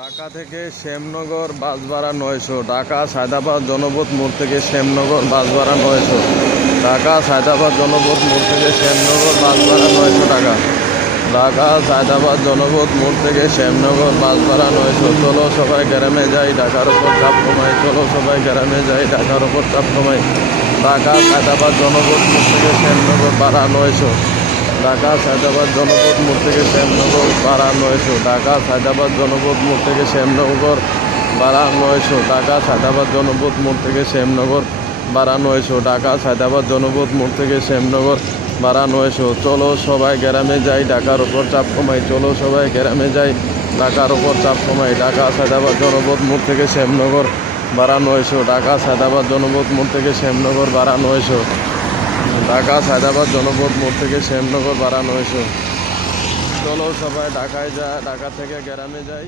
ঢাকা থেকে শ্যামনগর বাস ভাড়া নয়শো, ঢাকা, সায়দাবাদ জনপথ মোড় থেকে শ্যামনগর বাস ভাড়া নয়শো, ঢাকা, সায়দাবাদ জনপথ মোড় থেকে শ্যামনগর বাস ভাড়া নয়শো টাকা। ঢাকা, সায়দাবাদ জনপথ মোড় থেকে শ্যামনগর বাস ভাড়া নয়শো। চলো সবাই গ্রামে যাই, ঢাকার ওপর চাপ কমাই। চলো সবাই গ্রামে যাই, ঢাকার ওপর চাপ কমাই। ঢাকা, সায়দাবাদ জনপথ মোড় থেকে শ্যামনগর ভাড়া নয়শো। ঢাকা সায়দাবাদ জনপথ মোড় থেকে শ্যামনগর ভাড়া নয়শো। ঢাকা সায়দাবাদ জনপথ মোড় থেকে শ্যামনগর ভাড়া নয়শো। ঢাকা সায়দাবাদ জনপথ মোড় থেকে শ্যামনগর ভাড়া নয়শো। ঢাকা সায়দাবাদ জনপথ মোড় থেকে শ্যামনগর ভাড়া নয়শো। চলো সবাই গ্রামে যাই, ঢাকার ওপর চাপ কমাই। চলো সবাই গ্রামে যাই, ঢাকার ওপর চাপ কমাই। ঢাকা সায়দাবাদ জনপথ মোড় থেকে শ্যামনগর ভাড়া নয়শো। ঢাকা সায়দাবাদ জনপথ মোড় থেকে শ্যামনগর ভাড়া নয়শো। ঢাকা, সায়দাবাদ জনপথ মোড় থেকে শ্যামনগর বাড়ানো হয়েছে। চলো সবাই ঢাকায় যা, ঢাকা থেকে গ্রামে যাই।